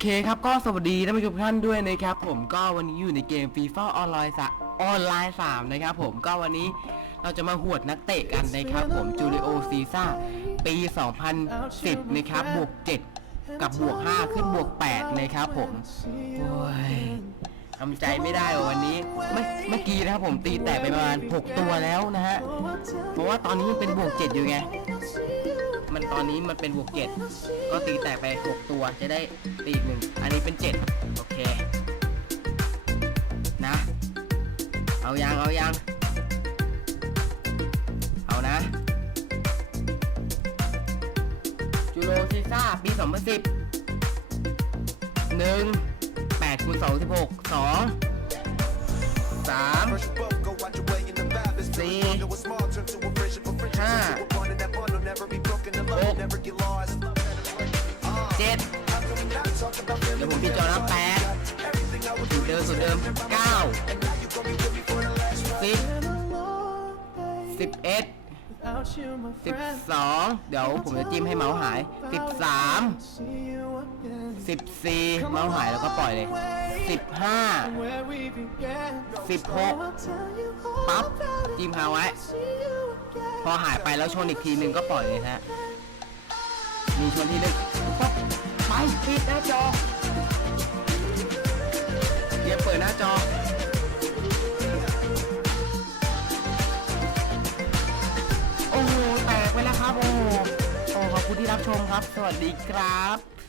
เคครับก็สวัสดีท่านผู้ชมท่านด้วยนะครับผมก็วันนี้อยู่ในเกม FIFA ออนไลน์สะออนไลน์3นะครับผมก็วันนี้เราจะมาหวดนักเตะกันนะครับผมจูริโอซีซ่าปี 2010 นะครับบวก 7 กับบวก 5 ขึ้นบวก 8 นะครับผมโอ้ยทำใจไม่ได้วันนี้เมื่อเมื่อกี้นะครับผมตีแตกไปประมาณ 6 ตัวแล้วนะฮะเพราะว่าตอนนี้มันเป็นบวก 7 อยู่ไง มันตอนนี้มันเป็นบวกเจ็ดก็ตีแตกไป6ตัวจะได้ตีอีกหนึ่งอันนี้เป็น7โอเค นะ เอายังเอายังเอานะ จูโรซีซ่าปี 2010 1 8คูณ2 16 2 3 ดี๋ยวผมแปดสูตรเดิมสูตรเดิมเก้าสิบสิบเอ็ดสิบสองเดี๋ยวผมจะจิ้มให้เมาส์หายสิบสามสิบสี่เมาส์หายแล้วก็ปล่อยเลยสิบห้าสิบหกปั๊บจิ้มหาไว้ พอหายไปแล้วชนอีกทีหนึ่งก็ปล่อยเลยฮะ มีชนที่หนึ่งปั๊บไปปิดหน้าจอ ณที่รับชมครับ สวัสดีครับ